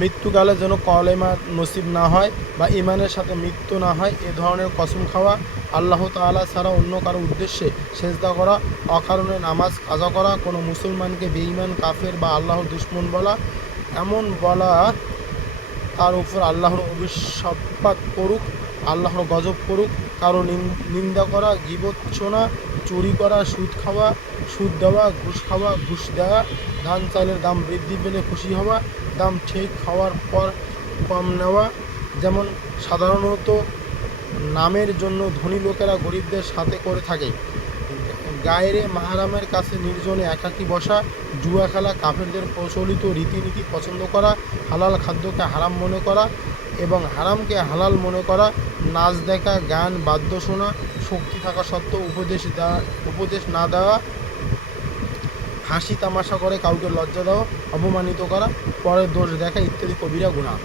মৃত্যুকালে যেন কলেমা নসিব না হয় বা ইমানের সাথে মৃত্যু না হয়, এ ধরনের কসম খাওয়া, আল্লাহ তাআলা ছাড়া অন্য কারো উদ্দেশ্যে সেজদা করা, অকারণে নামাজ কাজা করা, কোনো মুসলমানকে বেঈমান, কাফের বা আল্লাহর দুশমন বলা, এমন বলা তার উপর আল্লাহর অভিশাপাত পড়ুক, আল্লাহর গজব পড়ুক, কারো নিন্দা করা, গীবত শোনা, চুরি করা, সুদ খাওয়া, সুদ দেওয়া, ঘুষ খাওয়া, ঘুষ দেওয়া, ধান চালের দাম বৃদ্ধি পেলে খুশি হওয়া, দাম ঠিক হওয়ার পর কম নেওয়া, যেমন সাধারণত নামের জন্য ধনী লোকেরা গরিবদের সাথে করে থাকে, গায়রে মাহরামের কাছে নির্জনে একাকী বসা, জুয়া খেলা, কাফেরদের প্রচলিত রীতিনীতি পছন্দ করা, হালাল খাদ্যকে হারাম মনে করা এবং হারামকে হালাল মনে করা, নাচ দেখা, গান বাদ্য শোনা, শক্তি থাকা সত্ত্বেও উপদেশ না দেওয়া, হাসি তামাশা করে কাউকে লজ্জা দেওয়া, অপমানিত করা, পরের দোষ দেখা ইত্যাদি কবিরা গুনাহ।